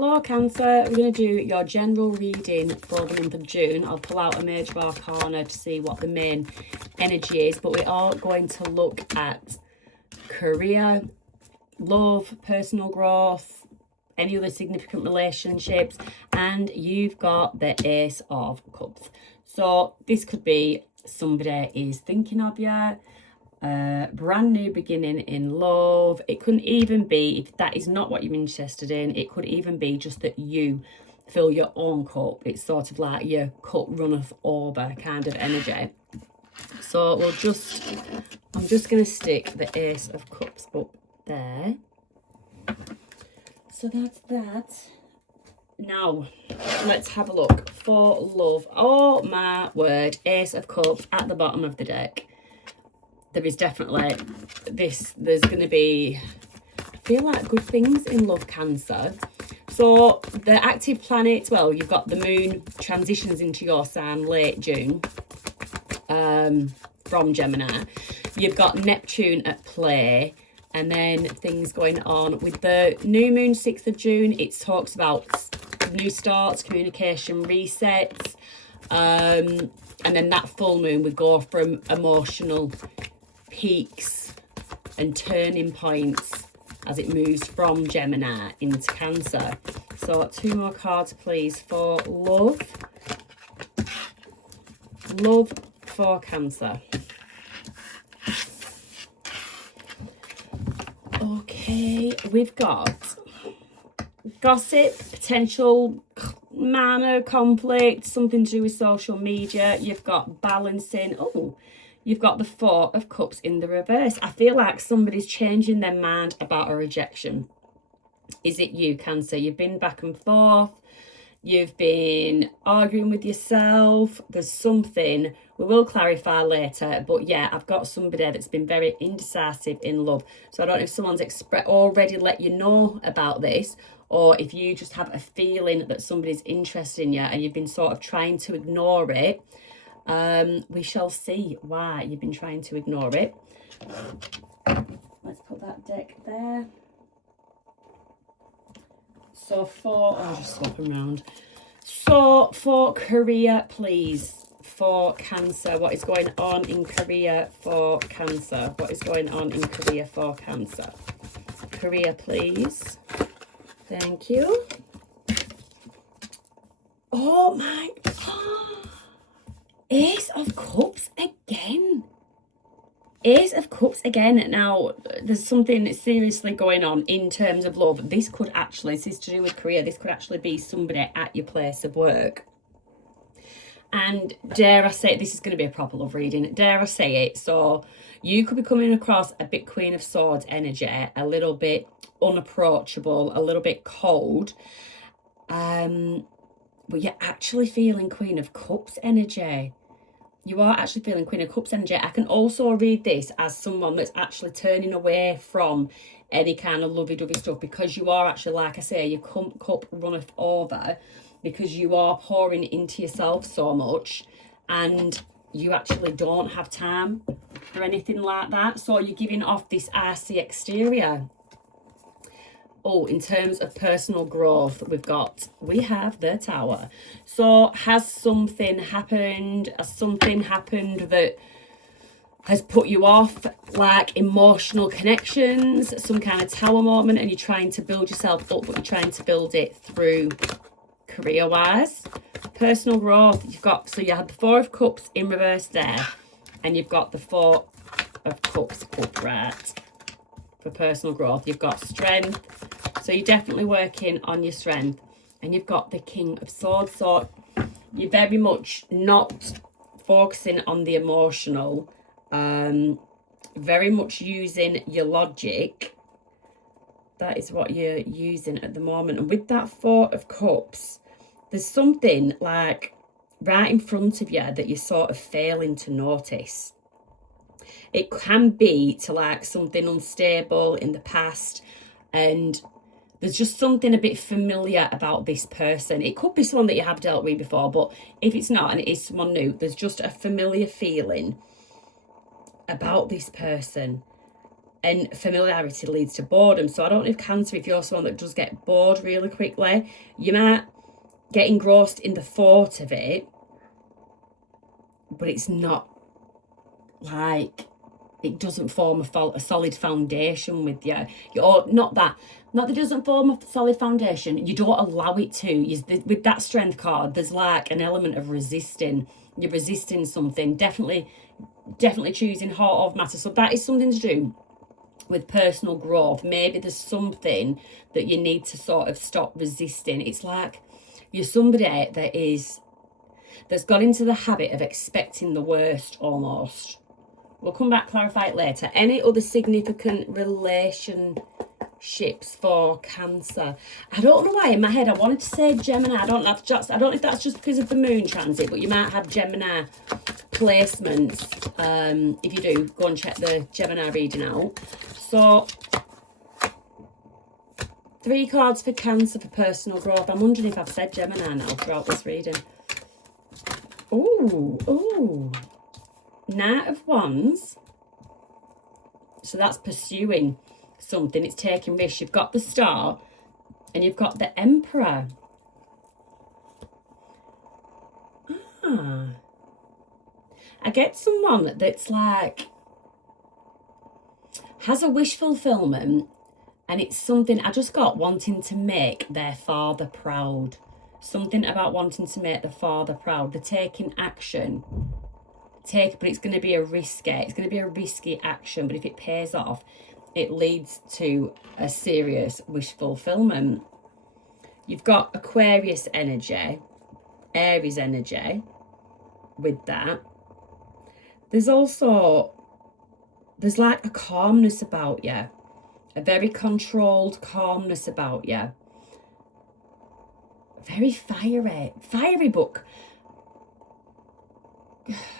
Hello Cancer, we're going to do your general reading for the month of June. I'll pull out a major arcana to see what the main energy is, but we are going to look at career, love, personal growth, any other significant relationships, and you've got the Ace of Cups. So this could be somebody is thinking of you, brand new beginning in love. It couldn't even be, if that is not what you're interested in, it could even be just that you fill your own cup. It's sort of like your cup runneth over kind of energy. So I'm just going to stick the Ace of Cups up there. So that's that. Now, let's have a look for love. Oh my word, Ace of Cups at the bottom of the deck. There is definitely there's going to be, I feel like, good things in love, Cancer. So the active planets, well, you've got the moon transitions into your sign late June from Gemini. You've got Neptune at play, and then things going on with the new moon 6th of June. It talks about new starts, communication, resets, and then that full moon would go from emotional peaks and turning points as it moves from Gemini into Cancer. So 2 more cards please for love. Love for Cancer. Okay, we've got gossip, potential minor conflict, something to do with social media. You've got balancing. Oh, you've got the 4 of Cups in the reverse. I feel like somebody's changing their mind about a rejection. Is it you, Cancer? You've been back and forth. You've been arguing with yourself. There's something. We will clarify later. But yeah, I've got somebody that's been very indecisive in love. So I don't know if someone's already let you know about this, or if you just have a feeling that somebody's interested in you and you've been sort of trying to ignore it. We shall see why you've been trying to ignore it. Let's put that deck there. So I'll just swap them around. So for career, please, for Cancer, what is going on in career for Cancer? What is going on in career for Cancer? Career, please. Thank you. Oh my... Ace of Cups again. Ace of Cups again. Now, there's something seriously going on in terms of love. This is to do with career. This could actually be somebody at your place of work. And dare I say it, this is going to be a proper love reading. Dare I say it. So you could be coming across a bit Queen of Swords energy, a little bit unapproachable, a little bit cold. But you're actually feeling Queen of Cups energy. You are actually feeling Queen of Cups energy. I can also read this as someone that's actually turning away from any kind of lovey-dovey stuff, because you are actually, like I say, your cup runneth over, because you are pouring into yourself so much and you actually don't have time for anything like that. So you're giving off this icy exterior. Oh, in terms of personal growth, we have the Tower. So has something happened? Has something happened that has put you off, like emotional connections, some kind of Tower moment, and you're trying to build yourself up, but you're trying to build it through career-wise? Personal growth, so you had the 4 of Cups in reverse there, and you've got the 4 of Cups upright. For personal growth, you've got strength, so you're definitely working on your strength, and you've got the King of Swords. So you're very much not focusing on the emotional, very much using your logic. That is what you're using at the moment. And with that 4 of Cups, there's something like right in front of you that you're sort of failing to notice. It can be to like something unstable in the past, and there's just something a bit familiar about this person. It could be someone that you have dealt with before, but if it's not and it is someone new, there's just a familiar feeling about this person. And familiarity leads to boredom. So I don't know if Cancer, if you're someone that does get bored really quickly, you might get engrossed in the thought of it, but it's not like, it doesn't form a solid foundation with you. You're not that it doesn't form a solid foundation. You don't allow it to. With that strength card, there's like an element of resisting. You're resisting something. Definitely choosing heart of matter. So that is something to do with personal growth. Maybe there's something that you need to sort of stop resisting. It's like you're somebody that's got into the habit of expecting the worst almost. We'll come back, clarify it later. Any other significant relationships for Cancer? I don't know why in my head I wanted to say Gemini. I don't know if that's just because of the moon transit, but you might have Gemini placements. If you do, go and check the Gemini reading out. So 3 cards for Cancer for personal growth. I'm wondering if I've said Gemini now throughout this reading. Ooh. Knight of Wands. So that's pursuing something. It's taking risks. You've got the Star and you've got the Emperor. I get someone that's like has a wish fulfillment, and it's something I just got wanting to make their father proud. Something about wanting to make the father proud. They're taking action. But it's going to be a risky action, but if it pays off, it leads to a serious wish fulfillment. You've got Aquarius energy, Aries energy with that. There's like a calmness about you, a very controlled calmness about you. Very fiery book.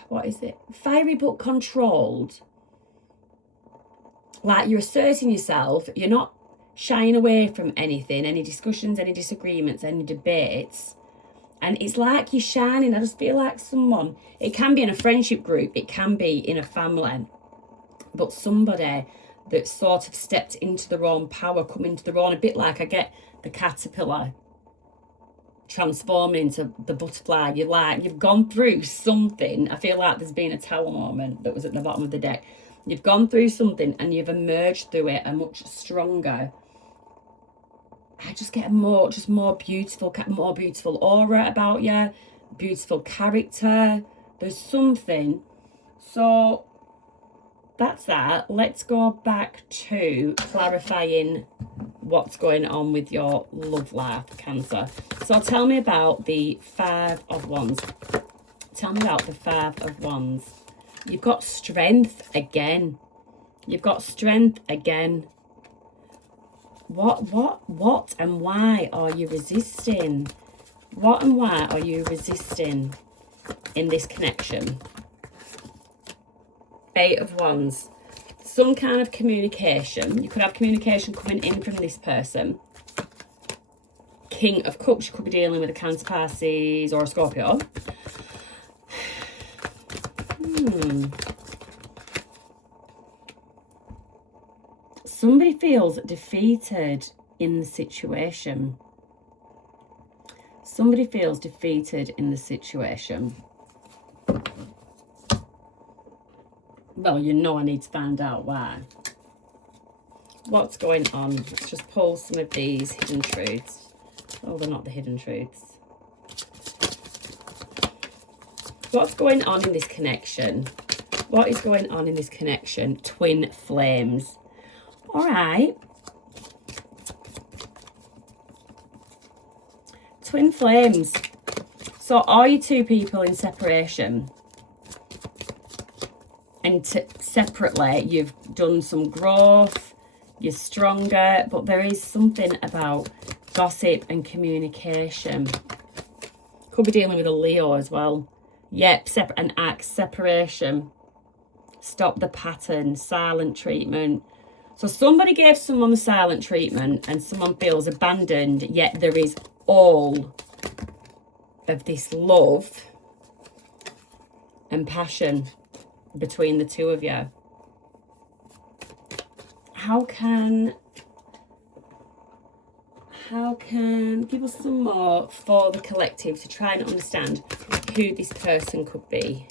What is it? Fiery but controlled. Like you're asserting yourself. You're not shying away from anything, any discussions, any disagreements, any debates. And it's like you're shining. I just feel like someone, it can be in a friendship group, it can be in a family, but somebody that sort of stepped into their own power, come into their own, a bit like I get the caterpillar transforming into the butterfly. You've gone through something. I feel like there's been a tower moment that was at the bottom of the deck. You've gone through something and you've emerged through it a much stronger. I just get more beautiful aura about you, beautiful character. There's something. So that's that. Let's go back to clarifying what's going on with your love life, Cancer. So tell me about the 5 of Wands. Tell me about the 5 of Wands. You've got strength again. What and why are you resisting? What and why are you resisting in this connection? 8 of Wands. Some kind of communication. You could have communication coming in from this person. King of Cups. You could be dealing with a Cancer, Pisces, or a Scorpio. Somebody feels defeated in the situation. Well, you know I need to find out why. What's going on? Let's just pull some of these hidden truths. Oh, they're not the hidden truths. What's going on in this connection? What is going on in this connection? Twin flames. All right. Twin flames. So are you two people in separation? And separately, you've done some growth, you're stronger, but there is something about gossip and communication. Could be dealing with a Leo as well. Yep, an axe, separation. Stop the pattern, silent treatment. So somebody gave someone the silent treatment and someone feels abandoned, yet there is all of this love and passion between the two of you. how can give us some more for the collective to try and understand who this person could be.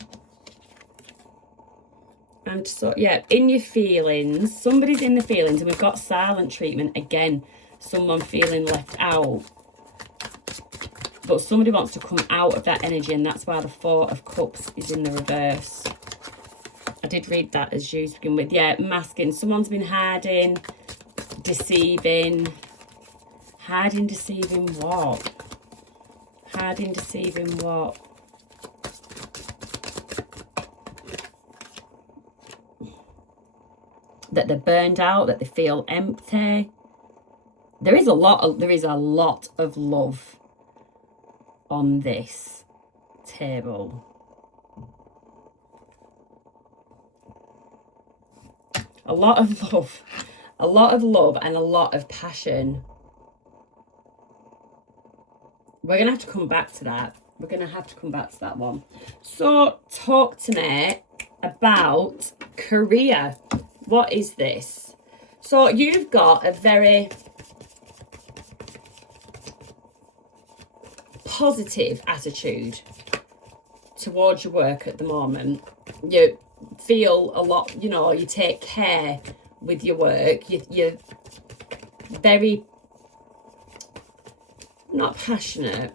And so, yeah, in your feelings, somebody's in the feelings, and we've got silent treatment again. Someone feeling left out. But somebody wants to come out of that energy, and that's why the Four of Cups is in the reverse. I did read that as you to begin with. Yeah, masking. Someone's been hiding, deceiving. Hiding, deceiving what? Hiding, deceiving what? That they're burned out, that they feel empty. There is a lot of love on this table. A lot of love and a lot of passion. We're going to have to come back to that. We're going to have to come back to that one. So talk to me about career. What is this? So you've got a very positive attitude towards your work at the moment. You feel a lot, you know, you take care with your work. You're very, not passionate,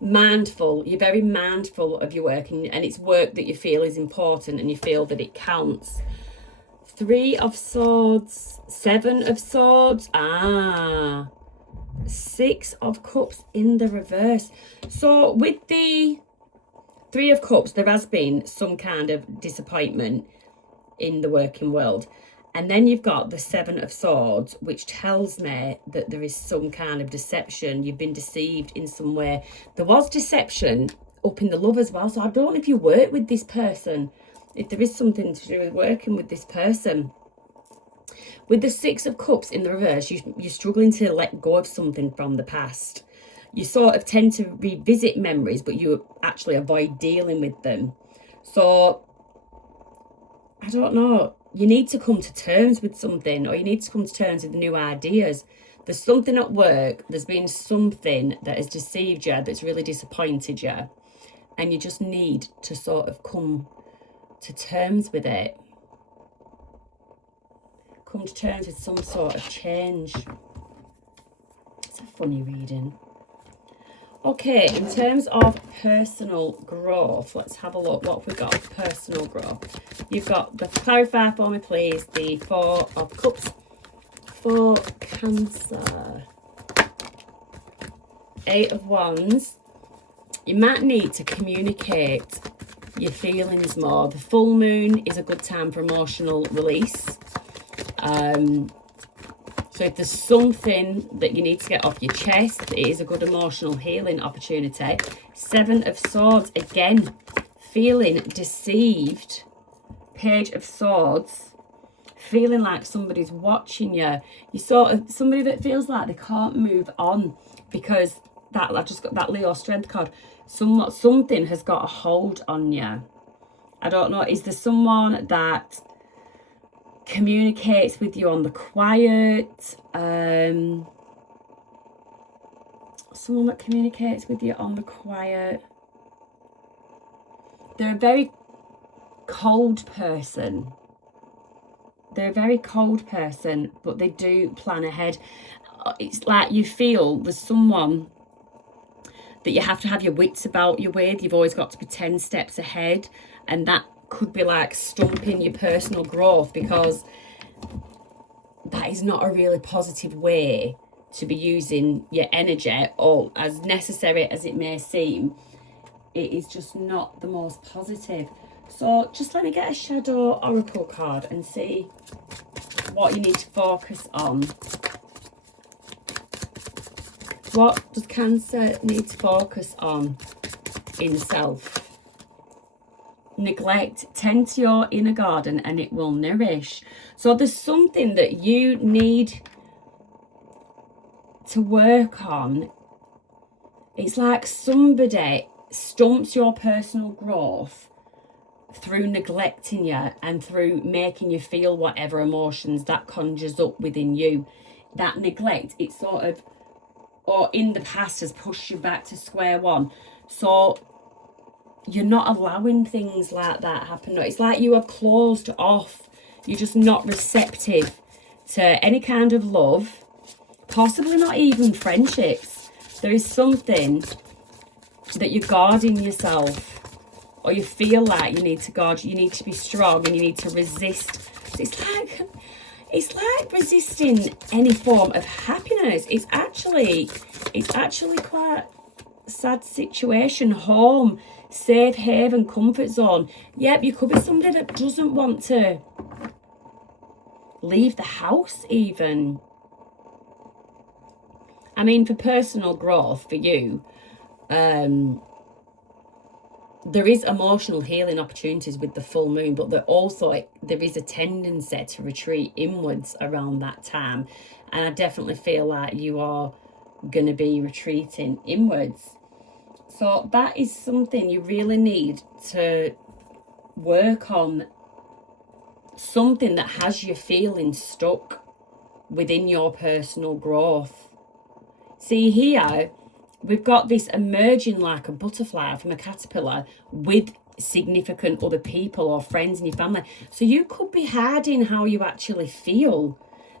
mindful. You're very mindful of your work, and it's work that you feel is important and you feel that it counts. 3 of Swords, 7 of Swords, 6 of Cups in the reverse. So with the 3 of Cups, there has been some kind of disappointment in the working world. And then you've got the 7 of Swords, which tells me that there is some kind of deception. You've been deceived in some way. There was deception up in the love as well. So I don't know if you work with this person, if there is something to do with working with this person. With the 6 of Cups in the reverse, you're struggling to let go of something from the past. You sort of tend to revisit memories, but you actually avoid dealing with them. So, I don't know. You need to come to terms with something, or you need to come to terms with new ideas. There's something at work. There's been something that has deceived you, that's really disappointed you. And you just need to sort of come to terms with it. Come to terms with some sort of change. It's a funny reading. Okay, in terms of personal growth, let's have a look. What have we got? Personal growth. You've got, clarify for me please, the 4 of Cups for Cancer. 8 of Wands. You might need to communicate your feelings more. The full moon is a good time for emotional release. So if there's something that you need to get off your chest, it is a good emotional healing opportunity. 7 of Swords, again, feeling deceived. Page of Swords, feeling like somebody's watching you. You sort of, somebody that feels like they can't move on because that, I've just got that Leo strength card. Something has got a hold on you. I don't know, is there someone that communicates with you on the quiet? Someone that communicates with you on the quiet. They're a very cold person. They're a very cold person, but they do plan ahead. It's like you feel there's someone that you have to have your wits about you with. You've always got to be 10 steps ahead, and that could be like stumping your personal growth, because that is not a really positive way to be using your energy, or as necessary as it may seem, it is just not the most positive. So just let me get a shadow oracle card and see what you need to focus on. What does Cancer need to focus on in self? Neglect, tend to your inner garden and it will nourish. So there's something that you need to work on. It's like somebody stumps your personal growth through neglecting you and through making you feel whatever emotions that conjures up within you. That neglect, it's sort of, or in the past has pushed you back to square one. So you're not allowing things like that happen. It's like you are closed off. You're just not receptive to any kind of love, possibly not even friendships. There is something that you're guarding yourself, or you feel like you need to guard. You need to be strong and you need to resist. It's like resisting any form of happiness. It's actually quite a sad situation. Home, safe haven, comfort zone. Yep, you could be somebody that doesn't want to leave the house even. I mean, for personal growth for you, there is emotional healing opportunities with the full moon, but there is a tendency to retreat inwards around that time. And I definitely feel like you are going to be retreating inwards. So that is something you really need to work on, something that has you feeling stuck within your personal growth. See here, we've got this emerging like a butterfly from a caterpillar with significant other people or friends in your family. So you could be hiding how you actually feel.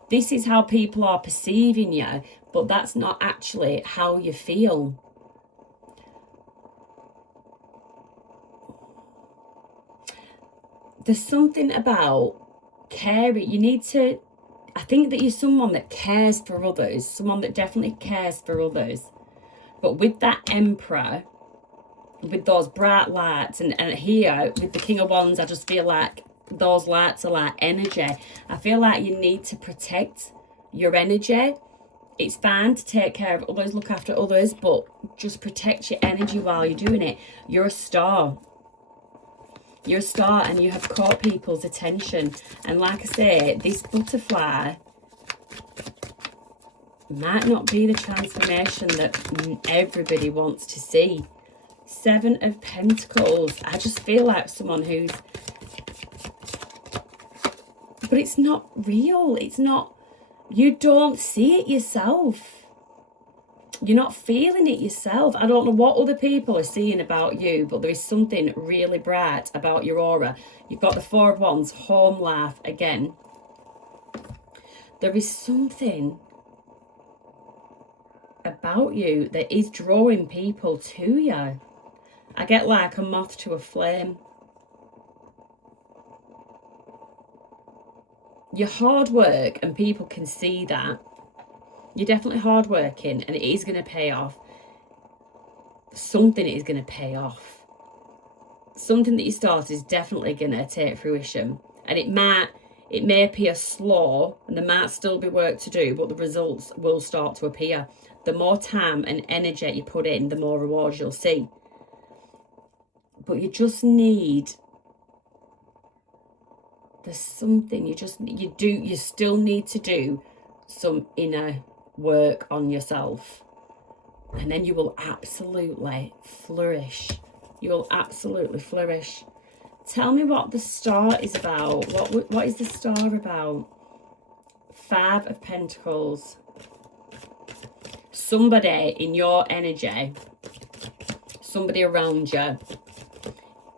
This is how people are perceiving you, but that's not actually how you feel. There's something about caring. I think that you're someone that cares for others, someone that definitely cares for others. But with that Emperor, with those bright lights, and here with the King of Wands, I just feel like those lights are like energy. I feel like you need to protect your energy. It's fine to take care of others, look after others, but just protect your energy while you're doing it. You're a star. You're a star and you have caught people's attention. And like I say, this butterfly might not be the transformation that everybody wants to see. 7 of Pentacles. I just feel like someone who's... But it's not real. It's not... You don't see it yourself. You're not feeling it yourself. I don't know what other people are seeing about you, but there is something really bright about your aura. You've got the 4 of Wands, home life again. There is something about you that is drawing people to you. I get like a moth to a flame. You're hard work and people can see that. You're definitely hard working and it is going to pay off. Something is going to pay off. Something that you start is definitely going to take fruition. And it may appear slow and there might still be work to do, but the results will start to appear. The more time and energy you put in, the more rewards you'll see. But you just need... There's something you still need to do some inner work on yourself, and then you will absolutely flourish. You will absolutely flourish. Tell me what the star is about. What is the star about? 5 of Pentacles. Somebody in your energy, somebody around you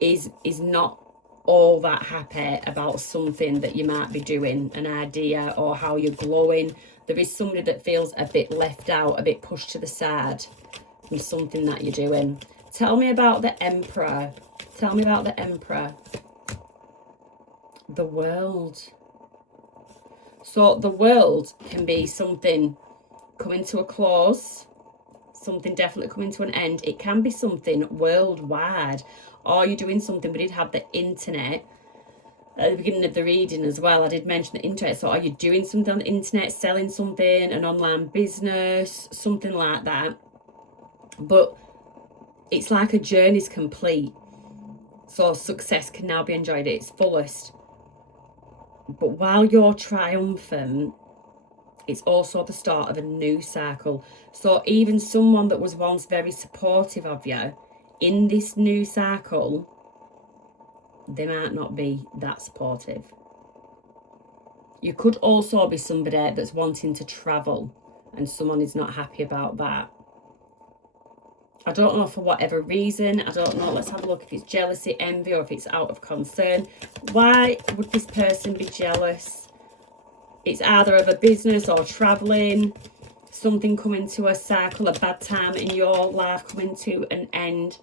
is not all that happy about something that you might be doing, an idea, or how you're glowing. There is somebody that feels a bit left out, a bit pushed to the side from something that you're doing. Tell me about the Emperor. Tell me about the Emperor. The World. So the World can be something coming to a close, something definitely coming to an end. It can be something worldwide, or you're doing something. We did have the internet at the beginning of the reading as well. I did mention the internet. So are you doing something on the internet, selling something, an online business, something like that? But it's like a journey's complete. So success can now be enjoyed at its fullest. But while you're triumphant, it's also the start of a new cycle. So even someone that was once very supportive of you, in this new cycle, they might not be that supportive. You could also be somebody that's wanting to travel and someone is not happy about that. I don't know for whatever reason. I don't know. Let's have a look if it's jealousy, envy, or if it's out of concern. Why would this person be jealous? It's either of a business or traveling, something coming to a cycle, a bad time in your life coming to an end.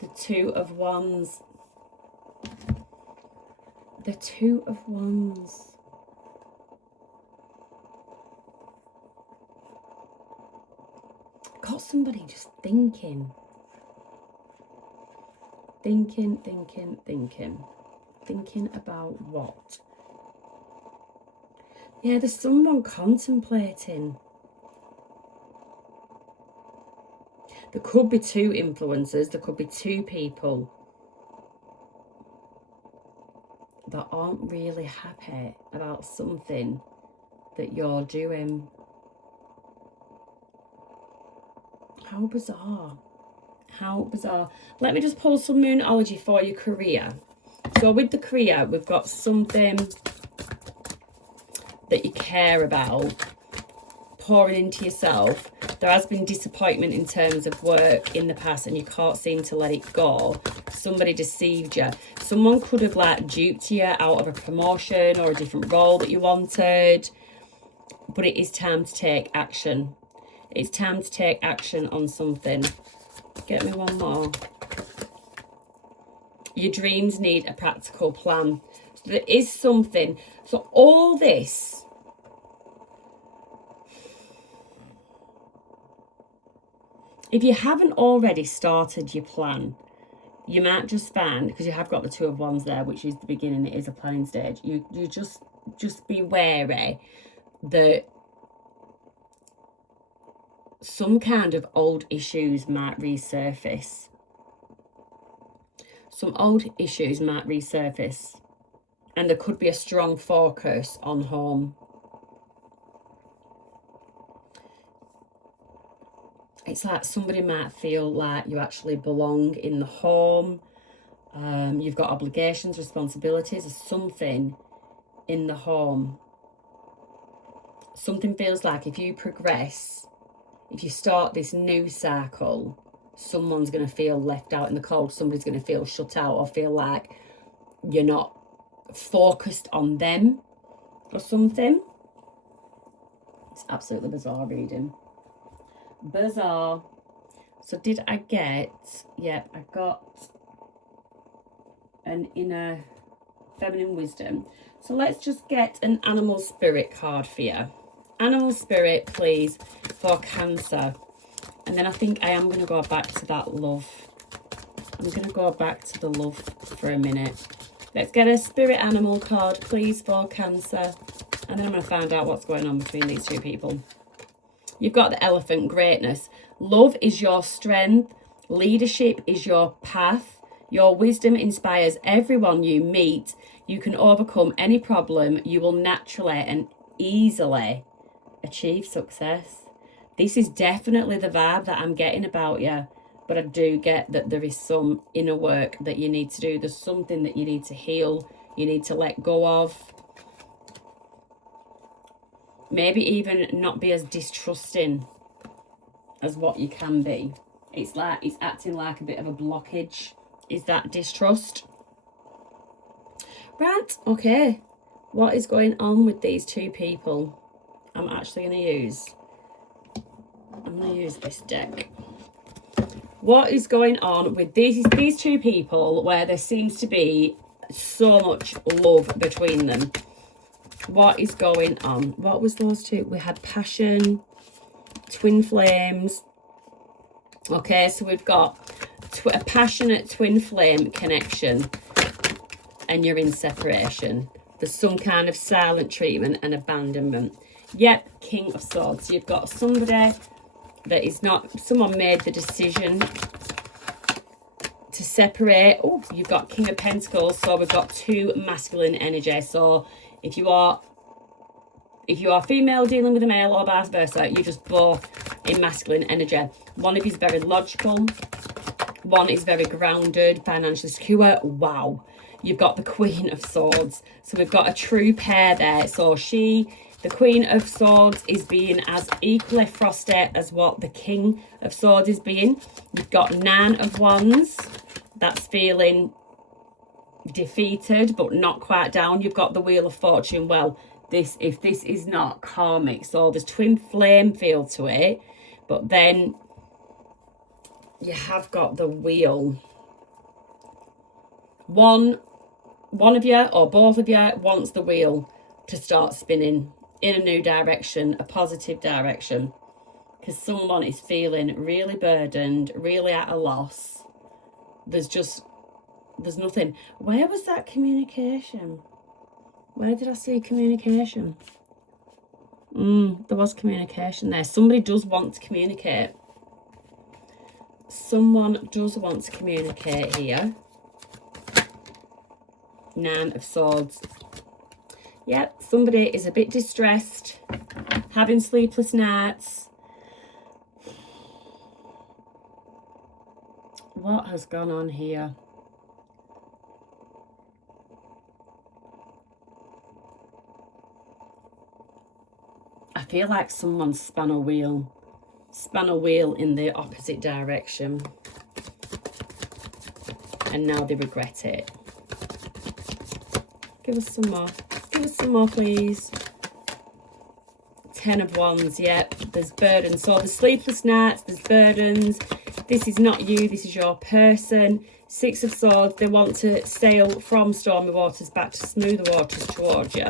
The Two of Wands. The Two of Wands. Got somebody just thinking. Thinking about what? Yeah, there's someone contemplating. There could be two influencers. There could be two people that aren't really happy about something that you're doing. How bizarre. How bizarre. Let me just pull some Moonology for your career. So with the career, we've got something that you care about pouring into yourself. There has been disappointment in terms of work in the past and you can't seem to let it go. Somebody deceived you. Someone could have like duped you out of a promotion or a different role that you wanted. But it is time to take action. It's time to take action on something. Get me one more. Your dreams need a practical plan. So there is something. So all this, if you haven't already started your plan, you might just find, because you have got the Two of Wands there, which is the beginning, it is a planning stage. You just be wary that some kind of old issues might resurface. Some old issues might resurface. And there could be a strong focus on home. It's like somebody might feel like you actually belong in the home. You've got obligations, responsibilities, or something in the home. Something feels like if you progress, if you start this new cycle, someone's going to feel left out in the cold. Somebody's going to feel shut out or feel like you're not focused on them or something. It's absolutely bizarre reading. Bizarre. So did I get, yep, I got an inner feminine wisdom. So let's just get an animal spirit card for you. Animal spirit, please, for Cancer. And then I think I am going to go back to that love. I'm going to go back to the love for a minute. Let's get a spirit animal card, please, for Cancer. And then I'm going to find out what's going on between these two people. You've got the Elephant, greatness. Love is your strength. Leadership is your path. Your wisdom inspires everyone you meet. You can overcome any problem. You will naturally and easily achieve success. This is definitely the vibe that I'm getting about you. But I do get that there is some inner work that you need to do. There's something that you need to heal. You need to let go of. Maybe even not be as distrusting as what you can be. It's like it's acting like a bit of a blockage. Is that distrust? Right, okay. What is going on with these two people? I'm actually going to use this deck. What is going on with these two people where there seems to be so much love between them? What is going on? What was those two? We had passion, twin flames. Okay, so we've got a passionate twin flame connection and you're in separation. There's some kind of silent treatment and abandonment. Yep, King of Swords. So you've got somebody that is not, someone made the decision to separate. Oh, you've got King of Pentacles. So we've got two masculine energy. So if you are female dealing with a male or vice versa, you're just both in masculine energy. One of you is very logical. One is very grounded, financially secure. Wow. you've got the Queen of Swords. So we've got a true pair there. So the Queen of Swords, is being as equally frosty as what the King of Swords is being. You've got Nine of Wands, that's feeling defeated but not quite down. You've got the Wheel of Fortune. Well, if this is not karmic, so there's twin flame feel to it, but then you have got the Wheel. One of you or both of you wants the wheel to start spinning in a new direction, a positive direction, because someone is feeling really burdened, really at a loss. There's nothing. Where was that communication? Where did I see communication? There was communication there. Somebody does want to communicate. Someone does want to communicate here. Nine of Swords. Yep, somebody is a bit distressed, having sleepless nights. What has gone on here? I feel like someone spun a wheel in the opposite direction, and now they regret it. Give us some more. Give us some more, please. Ten of Wands. Yep, there's burdens. So there's sleepless nights, there's burdens. This is not you, this is your person. Six of Swords. They want to sail from stormy waters back to smoother waters towards you.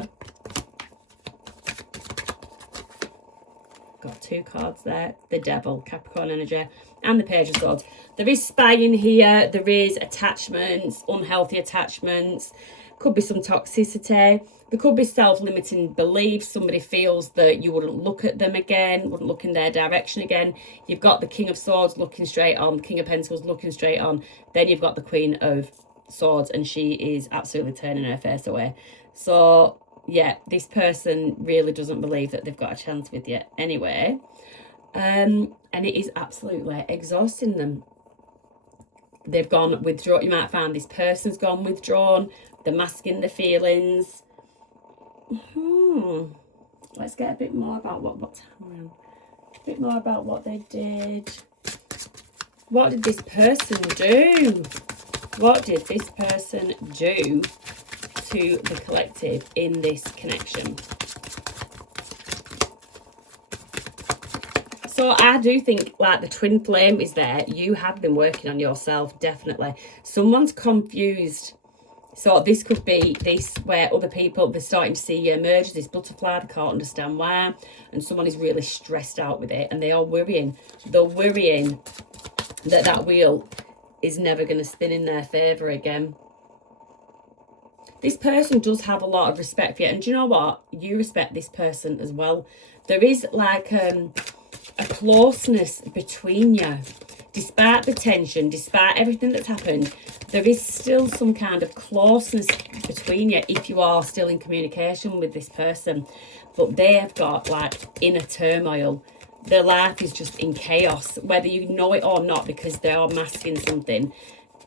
Got two cards there. The Devil, Capricorn energy, and the Page of Swords. There is spying here. There is attachments, unhealthy attachments. Could be some toxicity. There could be self-limiting beliefs. Somebody feels that you wouldn't look at them again, wouldn't look in their direction again. You've got the King of Swords looking straight on, King of Pentacles looking straight on. Then you've got the Queen of Swords, and she is absolutely turning her face away. So, yeah, this person really doesn't believe that they've got a chance with you anyway. And it is absolutely exhausting them. They've gone withdrawn. You might find this person's gone withdrawn. They're masking the feelings. Let's get a bit more about what's happening. A bit more about what they did. What did this person do? What did this person do to the collective in this connection? So I do think like the twin flame is there. You have been working on yourself, definitely. Someone's confused. So this could be this where other people, they're starting to see you emerge, this butterfly, they can't understand why. And someone is really stressed out with it, and they are worrying. They're worrying that that wheel is never going to spin in their favour again. This person does have a lot of respect for you. And do you know what? You respect this person as well. There is like a closeness between you. Despite the tension, despite everything that's happened, there is still some kind of closeness between you if you are still in communication with this person. But they have got like inner turmoil. Their life is just in chaos, whether you know it or not, because they are masking something.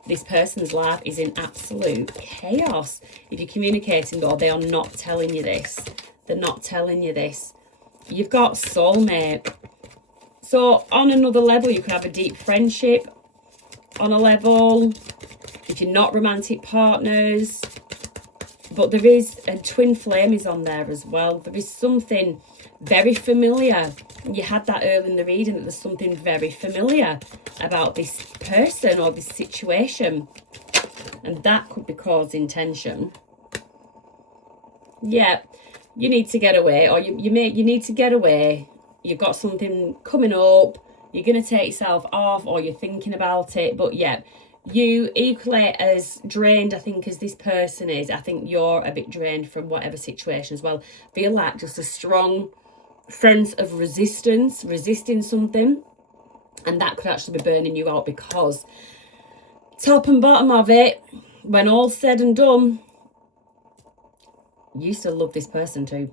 This person's life is in absolute chaos. If you're communicating or they are not telling you this, they're not telling you this. You've got soulmate. So on another level, you could have a deep friendship on a level, if you're not romantic partners. But there is a twin flame is on there as well. There is something very familiar. You had that early in the reading that there's something very familiar about this person or this situation. And that could be causing tension. Yeah, you need to get away, or you need to get away. You've got something coming up, you're going to take yourself off, or you're thinking about it. But yeah, you equally as drained, I think, as this person is. I think you're a bit drained from whatever situation as well. Feel like just a strong sense of resistance, resisting something. And that could actually be burning you out, because top and bottom of it, when all's said and done, you still love this person too.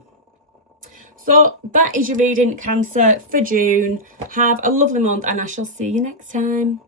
So that is your reading, Cancer, for June. Have a lovely month, and I shall see you next time.